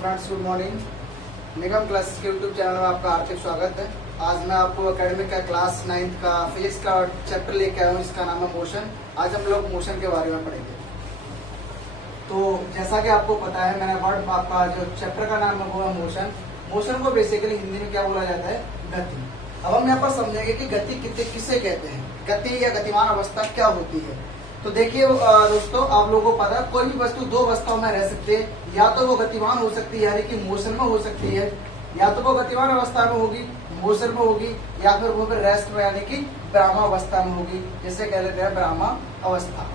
Friends, good morning. Nigam classes के YouTube channel में आपका हार्दिक स्वागत है। आज मैं आपको एकेडमिक का क्लास 9th का फिजिक्स का चैप्टर लेके आया हूँ, इसका नाम है मोशन। आज हम लोग मोशन के बारे में पढ़ेंगे। तो जैसा कि आपको पता है, मैंने वर्ड आपका जो चैप्टर का नाम है वो है मोशन। मोशन को बेसिकली हिंदी में क्या बोला जाता है? गति। अब हम यहाँ पर समझेंगे कि गति किसे कहते हैं, गति या गतिमान अवस्था क्या होती है। तो देखिए दोस्तों, आप लोगों को पता है कोई भी वस्तु दो अवस्थाओं में रह सकती है। या तो वो गतिमान हो सकती है यानी कि मोशन में हो सकती है, या तो वो गतिमान अवस्था में होगी, मोशन में होगी, या फिर वो रेस्ट में यानी कि विरामावस्था में होगी, जिसे कह लेते हैं विरामावस्था।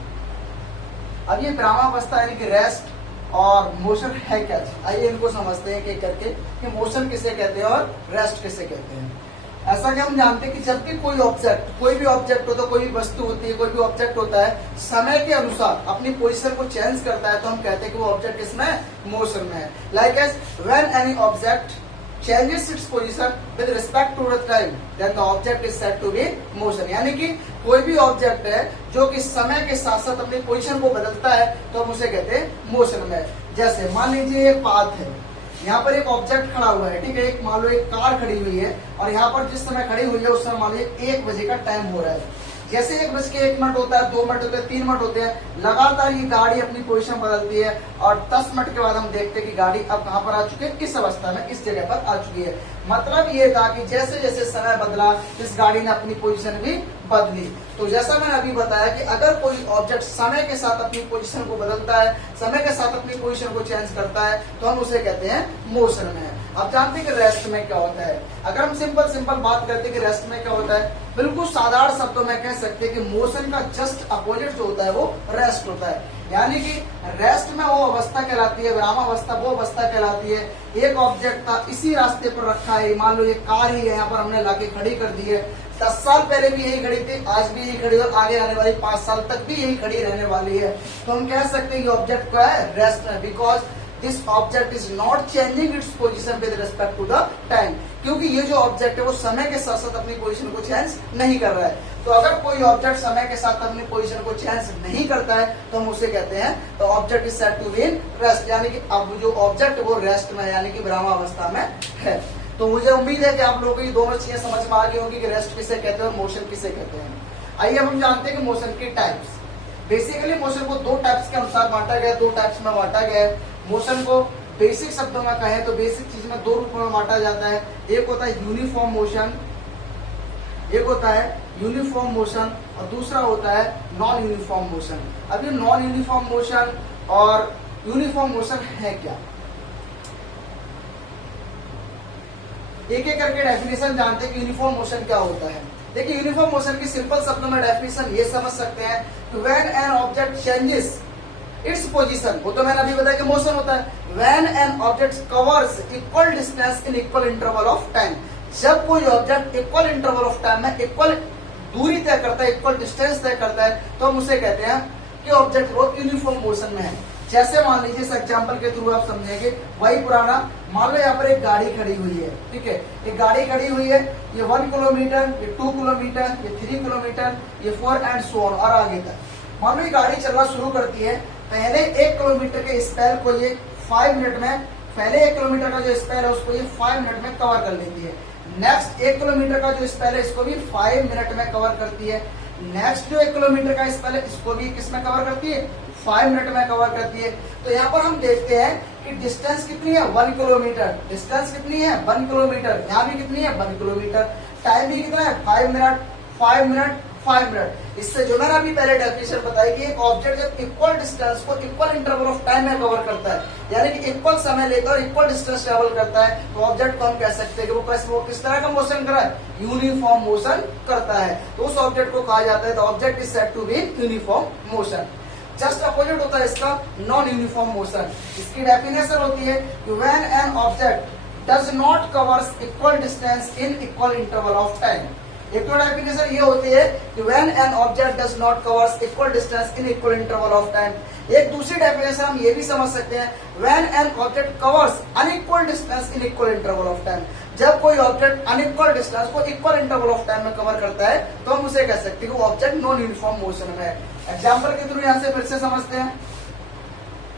अब ये विरामावस्था यानी कि रेस्ट और मोशन है क्या? आइए इनको समझते हैं कि करके कि मोशन किसे कहते हैं और रेस्ट किसे कहते हैं। ऐसा कि हम जानते हैं कि जब भी कोई भी ऑब्जेक्ट होता है, कोई भी वस्तु होती है, कोई भी ऑब्जेक्ट होता है, समय के अनुसार अपनी पोजीशन को चेंज करता है, तो हम कहते हैं कि वो ऑब्जेक्ट किसमें? मोशन में है। Like as when any object changes its position with respect to the time, then the object is said to be motion। यानी कि कोई भी ऑब्जेक्ट है जो कि समय के साथ साथ अपनी पोजीशन को बदलता है, तो हम उसे कहते हैं मोशन में। जैसे मान लीजिए एक पाथ है, यहाँ पर एक ऑब्जेक्ट खड़ा हुआ है, ठीक है। एक मान लो एक कार खड़ी हुई है और यहाँ पर जिस समय खड़ी हुई है उस समय मान लीजिए 1 बजे का टाइम हो रहा है। जैसे 1:01 होता है, 2 मिनट होते हैं, 3 मिनट होते हैं, लगातार ये गाड़ी अपनी पोजीशन बदलती है और 10 मिनट के बाद हम देखते हैं कि गाड़ी अब कहाँ पर आ चुकी है? इस अवस्था में, इस जगह पर आ चुकी है। मतलब ये था कि जैसे जैसे समय बदला, इस गाड़ी ने अपनी पोजीशन भी बदली। तो जैसा मैंने अभी बताया कि अगर कोई ऑब्जेक्ट समय के साथ अपनी पोजीशन को बदलता है, समय के साथ अपनी पोजीशन को चेंज करता है, तो हम उसे कहते हैं मोशन में। अब जानते हैं कि रेस्ट में क्या होता है। अगर हम सिंपल बात करते हैं कि रेस्ट में क्या होता है, बिल्कुल साधारण शब्दों में कह सकते हैं कि मोशन का जस्ट अपोजिट जो होता है वो रेस्ट होता है। यानी कि रेस्ट में वो अवस्था कहलाती है, विरामावस्था वो अवस्था कहलाती है। एक ऑब्जेक्ट था, इसी रास्ते पर रखा है, मान लो ये कार ही है, यहाँ पर हमने लाके खड़ी कर दी है। 10 साल पहले भी यही खड़ी थी, आज भी यही खड़ी और आगे आने वाली 5 साल तक भी यही खड़ी रहने वाली है। तो हम कह सकते हैं कि ऑब्जेक्ट क्या है? रेस्ट है। Because this object is not changing its position with respect to the time, क्योंकि ये जो ऑब्जेक्ट है वो समय के साथ साथ अपनी पोजीशन को चेंज नहीं कर रहा है। तो अगर कोई ऑब्जेक्ट समय के साथ अपनी पोजीशन को चेंज नहीं करता है तो हम उसे कहते हैं तो object is said to be in rest, यानी कि अब जो ऑब्जेक्ट वो रेस्ट में यानी कि विरामावस्था में है। तो मुझे उम्मीद है कि आप लोगों को ये दोनों चीजें समझ में आ गई होंगी कि रेस्ट किसे कहते हैं और मोशन किसे कहते हैं। आइए हम जानते हैं कि मोशन की टाइप्स। बेसिकली मोशन को 2 टाइप्स के अनुसार बांटा गया, 2 टाइप्स में बांटा गया है। मोशन को बेसिक शब्दों में कहें तो बेसिक चीज में 2 रूपों में बांटा जाता है। एक होता है यूनिफॉर्म मोशन, एक होता है यूनिफॉर्म मोशन और दूसरा होता है नॉन यूनिफॉर्म मोशन। अब ये नॉन यूनिफॉर्म मोशन और यूनिफॉर्म मोशन है क्या? एक एक करके डेफिनेशन जानते हैं कि यूनिफॉर्म मोशन क्या होता है। देखिए, यूनिफॉर्म मोशन की सिंपल शब्दों में डेफिनेशन ये समझ सकते हैं कि when an object changes its position, वो तो मैंने अभी बताया कि मोशन होता है। When an object covers equal distance in equal interval of time, जब कोई object equal interval of time में इक्वल दूरी तय करता है, इक्वल डिस्टेंस तय करता है, तो हम उसे कहते हैं कि ऑब्जेक्ट वो यूनिफॉर्म मोशन में है। जैसे मान लीजिए इस एग्जाम्पल के थ्रू आप समझेंगे, वही पुराना, मान लो यहाँ पर एक गाड़ी खड़ी हुई है, ठीक है। एक गाड़ी खड़ी हुई है, ये 1 किलोमीटर, ये 2 किलोमीटर, ये 3 किलोमीटर, ये 4 एंड सो ऑन और आगे तक। मान लो ये गाड़ी चलना शुरू करती है, पहले 1 किलोमीटर के स्पेल को ये 5 मिनट में, पहले 1 किलोमीटर का जो स्पेल है उसको ये 5 मिनट में कवर कर लेती है। नेक्स्ट 1 किलोमीटर का जो स्पेल है इसको भी 5 मिनट में कवर करती है। नेक्स्ट जो 1 किलोमीटर का स्पेल है इसको भी किसमें कवर करती है? 5 मिनट में कवर करती है। तो यहाँ पर हम देखते हैं कि डिस्टेंस कितनी है? 1 किलोमीटर। डिस्टेंस कितनी है? 1 किलोमीटर। यहाँ भी कितनी है? 1 किलोमीटर। टाइम भी कितना है? 5 मिनट, 5 मिनट, 5 मिनट। इससे जो मैंने अभी पहले डेफिनेशन बताई कि एक ऑब्जेक्ट जब इक्वल डिस्टेंस को इक्वल इंटरवल ऑफ टाइम में कवर करता है, यानी कि इक्वल समय लेकर इक्वल डिस्टेंस ट्रेवल करता है, तो ऑब्जेक्ट को हम कह सकते हैं कि वो किस तरह का मोशन कर रहा है? यूनिफॉर्म मोशन करता है। तो उस ऑब्जेक्ट को कहा जाता है the object is said to be uniform motion. Just opposite होता है इसका नॉन यूनिफॉर्म मोशन। इसकी डेफिनेशन होती है कि when an object does not covers equal distance in equal interval of time. एक तो डेफिनेशन ये होती है कि when an object does not covers equal distance in equal interval of time. एक दूसरी डेफिनेशन हम ये भी समझ सकते हैं, when an object covers unequal distance in equal interval of time. जब कोई ऑब्जेक्ट अनइक्वल डिस्टेंस को इक्वल इंटरवल ऑफ टाइम में कवर करता है तो हम उसे कह सकते हैं कि वो ऑब्जेक्ट नॉन यूनिफॉर्म मोशन में है। एग्जाम्पल के थ्रू यहां से फिर से समझते हैं।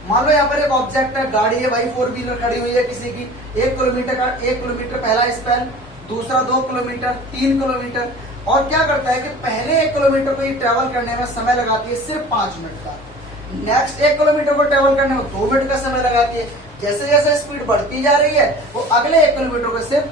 मान लो यहाँ पर एक ऑब्जेक्ट है, गाड़ी है भाई, 4 व्हीलर खड़ी हुई है किसी की, 1 किलोमीटर पहला स्पैन, दूसरा 2 किलोमीटर, 3 किलोमीटर, और क्या करता है कि पहले 1 किलोमीटर को ये ट्रेवल करने में समय लगाती है सिर्फ 5 मिनट का, नेक्स्ट 1 किलोमीटर को ट्रेवल करने में 2 मिनट का समय लगाती है। जैसे जैसे स्पीड बढ़ती जा रही है वो अगले 1 किलोमीटर को सिर्फ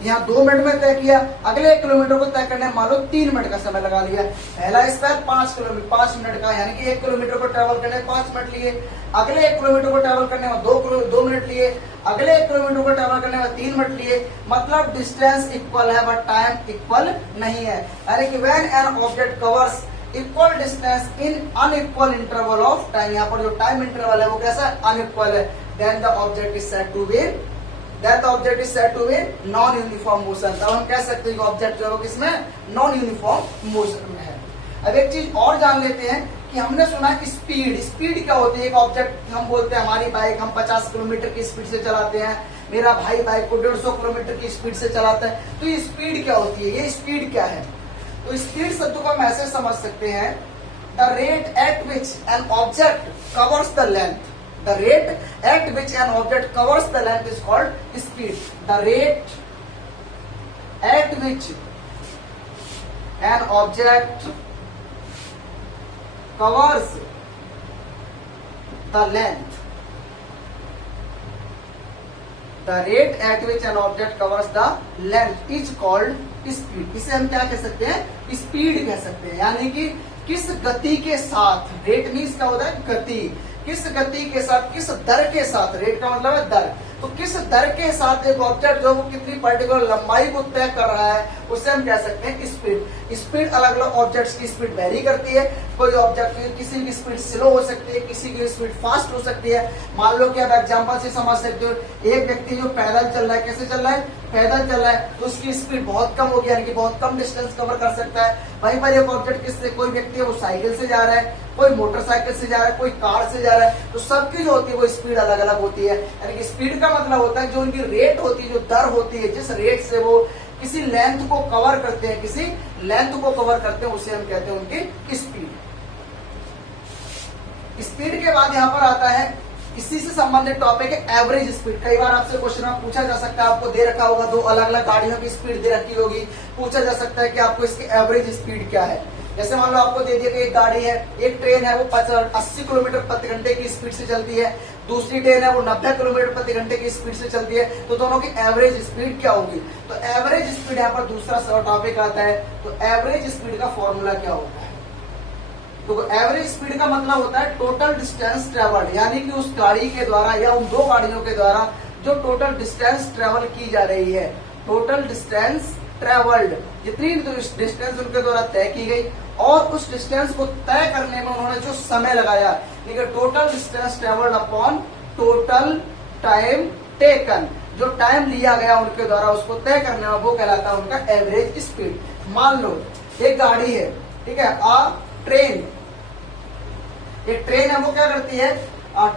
यहाँ 2 मिनट में तय किया, अगले 1 किलोमीटर को तय करने में मान लो 3 मिनट का समय लगा लिया। पहला स्पैन 5 मिनट का, यानी कि 1 किलोमीटर को ट्रेवल करने में 5 मिनट लिए, अगले 1 किलोमीटर को ट्रेवल करने में 2 मिनट लिए, अगले 1 किलोमीटर को ट्रेवल करने में 3 मिनट लिए। मतलब डिस्टेंस इक्वल है बट टाइम इक्वल नहीं है, यानी कि when an object covers equal distance in unequal interval of time, यहाँ पर जो टाइम इंटरवल है वो कैसा है, अनइक्वल है, then the object is said to be non uniform motion. तब हम कह सकते हैं कि ऑब्जेक्ट जो है वो किसमें, नॉन यूनिफॉर्म मोशन में है। अब एक चीज और जान लेते हैं कि हमने सुना है स्पीड क्या होती है। एक ऑब्जेक्ट हम बोलते हैं हमारी बाइक हम 50 किलोमीटर की स्पीड से चलाते हैं, मेरा भाई बाइक को 150 किलोमीटर की स्पीड से चलाता है, तो ये स्पीड क्या होती है, ये स्पीड क्या है। तो स्पीड शब्द को हम ऐसे समझ सकते हैं, the rate at which an object covers the length, the rate at which an object covers the length is called speed. The rate at which an object covers the length, the rate at which an object covers the length is called speed. इसे हम क्या कह सकते हैं, speed कह सकते हैं, यानी कि किस गति के साथ, रेट मीन्स क्या होता है, गति, किस गति के साथ, किस दर के साथ, रेट का मतलब है दर, तो किस दर के साथ एक ऑब्जेक्ट जो वो कितनी पर्टिकुलर लंबाई को तय कर रहा है उसे हम कह सकते हैं स्पीड। स्पीड अलग अलग ऑब्जेक्ट्स की स्पीड वेरी करती है, कोई ऑब्जेक्ट किसी की स्पीड स्लो हो सकती है, किसी की स्पीड फास्ट हो सकती है। मान लो कि आप एग्जांपल से समझ सकते हो, एक व्यक्ति जो पैदल चल रहा है, कैसे चल रहा है, पैदल चल रहा है, तो उसकी स्पीड बहुत कम होगी, यानी कि बहुत कम डिस्टेंस कवर कर सकता है। वहीं पर एक ऑब्जेक्ट किससे, कोई व्यक्ति है वो साइकिल से जा रहा है, कोई मोटरसाइकिल से जा रहा है, कोई कार से जा रहा है, तो सबकी जो होती है वो स्पीड अलग अलग होती है। यानी कि स्पीड का मतलब होता है जो उनकी रेट होती है, जो दर होती है, जिस रेट से वो किसी लेंथ को कवर करते हैं, किसी लेंथ को कवर करते हैं, उसे हम कहते हैं उनकी स्पीड। स्पीड के बाद यहाँ पर आता है इसी से संबंधित टॉपिक है एवरेज स्पीड। कई बार आपसे क्वेश्चन में पूछा जा सकता है, आपको दे रखा होगा 2 अलग अलग गाड़ियों की स्पीड दे रखी होगी, पूछा जा सकता है कि आपको इसकी एवरेज स्पीड क्या है। जैसे मान लो आपको दे दिया कि एक गाड़ी है, एक ट्रेन है वो 80 किलोमीटर प्रति घंटे की स्पीड से चलती है, दूसरी ट्रेन है वो 90 किलोमीटर प्रति घंटे की स्पीड से चलती है, तो दोनों की एवरेज स्पीड क्या होगी। तो एवरेज स्पीड यहाँ पर दूसरा टॉपिक आता है। तो एवरेज स्पीड का फॉर्मूला क्या होता है, तो एवरेज स्पीड का मतलब होता है टोटल डिस्टेंस ट्रेवल्ड, यानी कि उस गाड़ी के द्वारा या उन 2 गाड़ियों के द्वारा जो टोटल डिस्टेंस ट्रेवल की जा रही है, टोटल डिस्टेंस ट्रेवल्ड, जितनी डिस्टेंस उनके द्वारा तय की गई और उस डिस्टेंस को तय करने में उन्होंने जो समय लगाया, total distance travelled upon total time taken, जो टाइम लिया गया उनके द्वारा उसको तय करने में, वो कहलाता है उनका एवरेज स्पीड। मान लो एक गाड़ी है, ठीक है, ट्रेन, एक ट्रेन है वो क्या करती है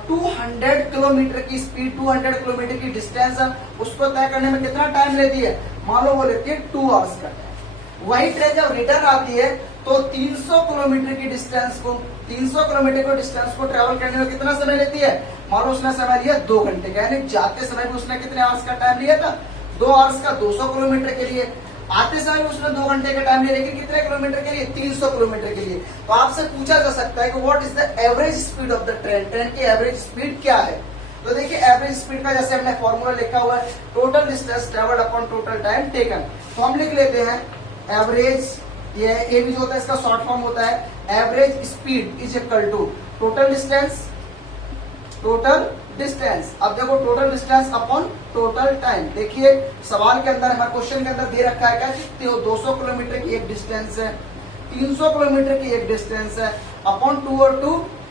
200 किलोमीटर की स्पीड, 200 किलोमीटर की डिस्टेंस है, उसको तय करने में कितना टाइम लेती है, मान लो वो लेती है 2 आवर्स का टाइम। वही ट्रेन जब रिटर्न आती है तो 300 किलोमीटर की डिस्टेंस को, 300 किलोमीटर को डिस्टेंस को ट्रेवल करने में कितना समय लेती है, मान लो उसने समय लिया 2 घंटे का, यानी जाते समय भी उसने कितने आवर्स का टाइम लिया था, 2 आवर्स का, 200 किलोमीटर के लिए। आते समय उसने 2 घंटे का टाइम लिया, लेकिन कितने किलोमीटर के लिए, 300 किलोमीटर के लिए। तो आपसे पूछा जा सकता है कि what is the average speed of the train, train की एवरेज स्पीड क्या है। तो देखिए एवरेज स्पीड का जैसे हमने फॉर्मूला लिखा हुआ है, total distance travelled upon total time taken. तो हम लिख लेते हैं एवरेज, ये भी जो होता है इसका शॉर्ट फॉर्म होता है, average speed is equal to total distance, total distance. अब देखो total distance upon total time, देखिए सवाल के अंदर हमारे क्वेश्चन के अंदर दे रखा है क्या कि 200 किलोमीटर की एक डिस्टेंस है, 300 किलोमीटर की एक डिस्टेंस है, अपॉन 2 और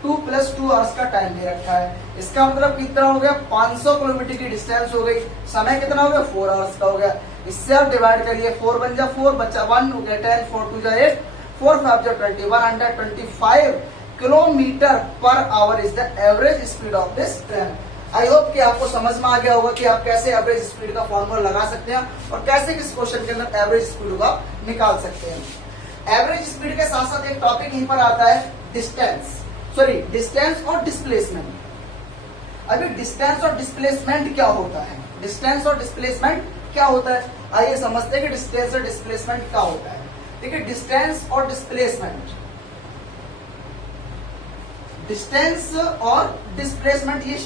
2 प्लस 2 आवर्स का टाइम दे रखा है। इसका मतलब कितना हो गया, 500 किलोमीटर की डिस्टेंस हो गई, समय कितना हो गया, 4 आवर्स का हो गया। इससे आप डिवाइड करिए, 4 बन जा 4, बच्चा 1 हो गया 10, 4 2 जा 8, 4 5 जा 20, 125 kilometre per hour is the average speed of this train. I hope कि आपको समझ में आ गया होगा कि आप कैसे एवरेज स्पीड का फॉर्मूला लगा सकते हैं और कैसे किस क्वेश्चन के अंदर एवरेज स्पीड का निकाल सकते हैं। एवरेज स्पीड के साथ साथ एक टॉपिक यहीं पर आता है डिस्टेंस और डिस्प्लेसमेंट। अभी डिस्टेंस और डिस्प्लेसमेंट क्या होता है, डिस्टेंस और डिस्प्लेसमेंट क्या होता है, आइए समझते हैं कि डिस्टेंस और डिस्प्लेसमेंट क्या होता है। देखिए डिस्टेंस और डिस्प्लेसमेंट, डिस्टेंस और डिस्प्लेसमेंट ये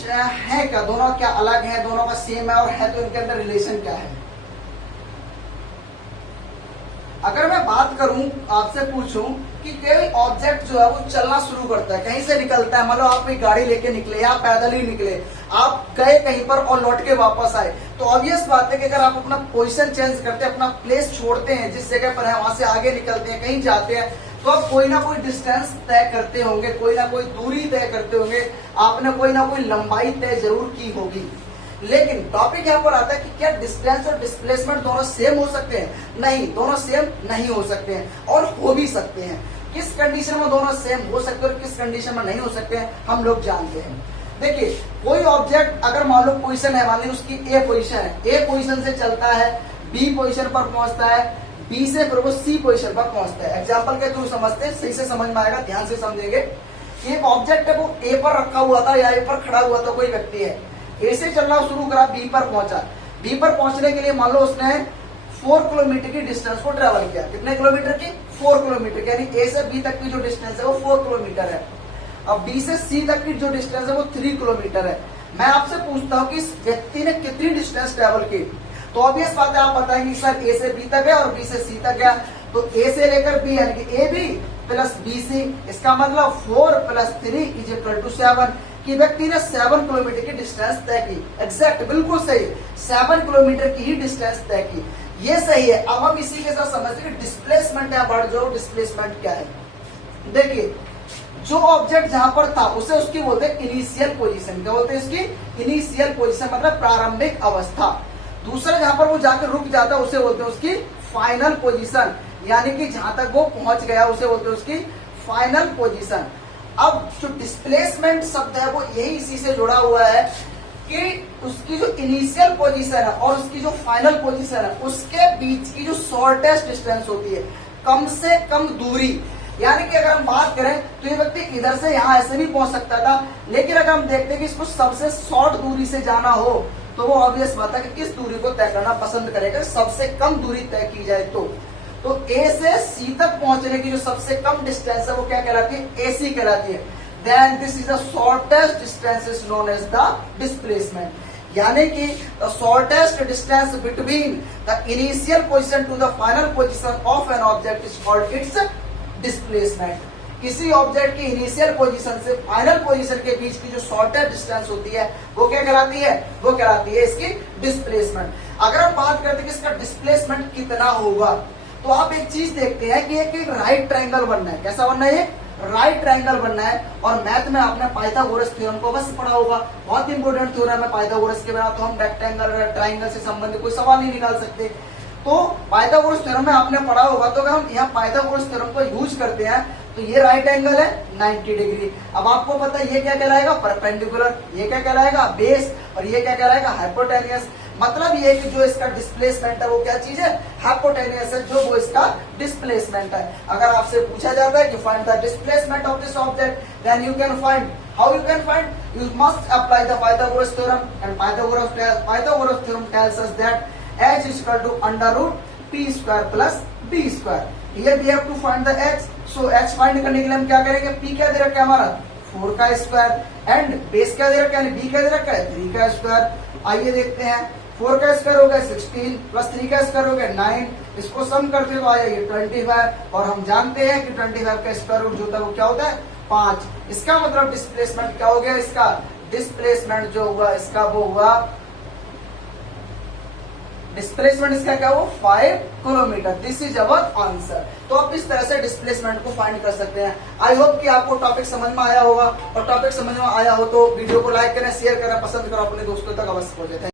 है क्या, दोनों क्या अलग है, दोनों का सेम है, और है तो इनके अंदर रिलेशन क्या है। अगर मैं बात करूं, आपसे पूछूं कि कोई ऑब्जेक्ट जो है वो चलना शुरू करता है, कहीं से निकलता है, मतलब आप कोई गाड़ी लेके निकले या पैदल ही निकले, आप गए कहीं पर और लौट के वापस आए, तो ऑब्वियस बात है कि अगर आप अपना पोजीशन चेंज करते हैं, अपना प्लेस छोड़ते हैं, जिस जगह पर है वहां से आगे निकलते हैं, कहीं जाते हैं, तो आप कोई ना कोई डिस्टेंस तय करते होंगे, कोई ना कोई दूरी तय करते होंगे, आपने कोई ना कोई लंबाई तय जरूर की होगी। लेकिन टॉपिक यहाँ पर आता है कि क्या डिस्टेंस और डिस्प्लेसमेंट दोनों सेम हो सकते हैं? नहीं, दोनों सेम नहीं हो सकते हैं, और हो भी सकते हैं। किस कंडीशन में दोनों सेम हो सकते हैं और किस कंडीशन में नहीं हो सकते हैं, हम लोग जानते हैं। देखिए कोई ऑब्जेक्ट अगर मान लो पोजीशन है, मान ली उसकी ए पोजीशन है, ए पोजीशन से चलता है, बी पोजीशन पर पहुंचता है, बी से फिर वो सी पोजीशन पर पहुंचता है। एग्जाम्पल के थ्रू समझते हैं, सही से समझ में आएगा, ध्यान से समझेंगे। एक ऑब्जेक्ट है वो ए पर रखा हुआ था या ए पर खड़ा हुआ था, कोई व्यक्ति है, ए से चलना शुरू करा, बी पर पहुंचा, बी पर पहुंचने के लिए मान लो उसने 4 किलोमीटर की डिस्टेंस को ट्रेवल किया। कितने किलोमीटर की? 4 किलोमीटर, यानी ए से बी तक की जो डिस्टेंस है वो 4 किलोमीटर है। अब बी से सी तक की जो डिस्टेंस है वो 3 किलोमीटर है। मैं आपसे पूछता हूँ कि इस व्यक्ति ने कितनी डिस्टेंस ट्रेवल की, तो ऑब्वियस बात है, आप बताएंगे सर ए से बी तक गया और बी से सी तक गया, तो ए से लेकर बी यानी कि A B plus B C, इसका मतलब 4 प्लस 3 इज इक्वल टू 7, कि व्यक्ति ने 7 किलोमीटर की डिस्टेंस तय की। एग्जैक्ट, बिल्कुल सही, 7 किलोमीटर की ही डिस्टेंस तय की, ये सही है। अब हम इसी के साथ समझते हैं कि डिस्प्लेसमेंट या बढ़ जाओ, डिस्प्लेसमेंट क्या है। देखिए जो ऑब्जेक्ट जहां पर था उसे उसकी बोलते हैं इनिशियल पोजीशन, क्या बोलते हैं इसकी? इनिशियल पोजीशन, मतलब प्रारंभिक अवस्था। दूसरा जहां पर वो जाकर रुक जाता है उसे बोलते हैं उसकी फाइनल पोजीशन, यानी कि जहां तक वो पहुंच गया उसे बोलते हैं उसकी फाइनल पोजीशन। अब जो डिस्प्लेसमेंट शब्द है वो यही इसी से जुड़ा हुआ है कि उसकी जो इनिशियल पोजीशन है और उसकी जो फाइनल पोजीशन है उसके बीच की जो शॉर्टेस्ट डिस्टेंस होती है, कम से कम दूरी। यानी कि अगर हम बात करें तो ये व्यक्ति इधर से यहाँ ऐसे भी पहुंच सकता था, लेकिन अगर हम देखते हैं कि इसको सबसे शॉर्ट दूरी से जाना हो तो वो ऑब्वियस बात है कि किस दूरी को तय करना पसंद करेगा, सबसे कम दूरी तय की जाए तो ए से सी तक पहुंचने की जो सबसे कम डिस्टेंस है वो क्या कहलाती है? एसी कहलाती है। Then this is the shortest distance is known as the displacement, यानी कि the shortest distance between the initial position to the final position of an object is called its displacement. किसी ऑब्जेक्ट की initial position से final position के बीच की जो shortest distance होती है वो क्या कहलाती है? वो कहलाती है इसकी डिस्प्लेसमेंट। अगर हम बात करते हैं कि इसका डिस्प्लेसमेंट कितना होगा, तो आप एक चीज देखते हैं कि एक राइट ट्रायंगल बनना है। कैसा बनना है? राइट ट्रायंगल बनना है। और मैथ में आपने पाइथागोरस थ्योरम को बस पढ़ा होगा, बहुत इंपोर्टेंट थ्योरम है पाइथागोरस के बिना तो हम रेक्टेंगल ट्रायंगल से संबंधित कोई सवाल नहीं निकाल सकते। तो पाइथागोरस थ्योरम में आपने पढ़ा होगा, तो अगर हम यहाँ पाइथागोरस थ्योरम को यूज करते हैं तो ये राइट एंगल है 90 डिग्री। अब आपको पता है ये क्या कहलाएगा? परपेंडिकुलर, ये क्या कहलाएगा? बेस, और ये क्या कहलाएगा? हाइपोटेनियस। मतलब ये कि जो इसका डिस्प्लेसमेंट है वो क्या चीज है? हाइपोटेनियस है, जो वो इसका डिस्प्लेसमेंट है। अगर आपसे पूछा जाता है कि find the displacement of this object, then you can find, how you can find? You must apply the Pythagoras theorem, and Pythagoras theorem tells us that h is equal to under root p square plus b square. Here we have to find the h. So h find करने के लिए हम क्या करेंगे? p क्या दे रखा है हमारा? 4 का स्क्वायर, एंड बेस क्या दे रखा है? b क्या दे रखा है? 3 का स्क्वायर। आइए देखते हैं, 4 का स्क्वायर हो गया 16 प्लस 3 का स्क्वायर हो गया 9, इसको सम करते हो तो आया ये 25, और हम जानते हैं कि 25 का स्क्वायर रूट जो होता है वो क्या होता है? 5। इसका मतलब डिस्प्लेसमेंट क्या हो गया? इसका डिस्प्लेसमेंट जो हुआ इसका वो हुआ, डिस्प्लेसमेंट इसका क्या हुआ? 5 kilometre. This is our answer. तो आप इस तरह से डिस्प्लेसमेंट को फाइंड कर सकते हैं। आई होप कि आपको टॉपिक समझ में आया होगा, और टॉपिक समझ में आया हो तो वीडियो को लाइक करें, शेयर करें, पसंद करें, अपने दोस्तों तक अवश्य पहुंचे।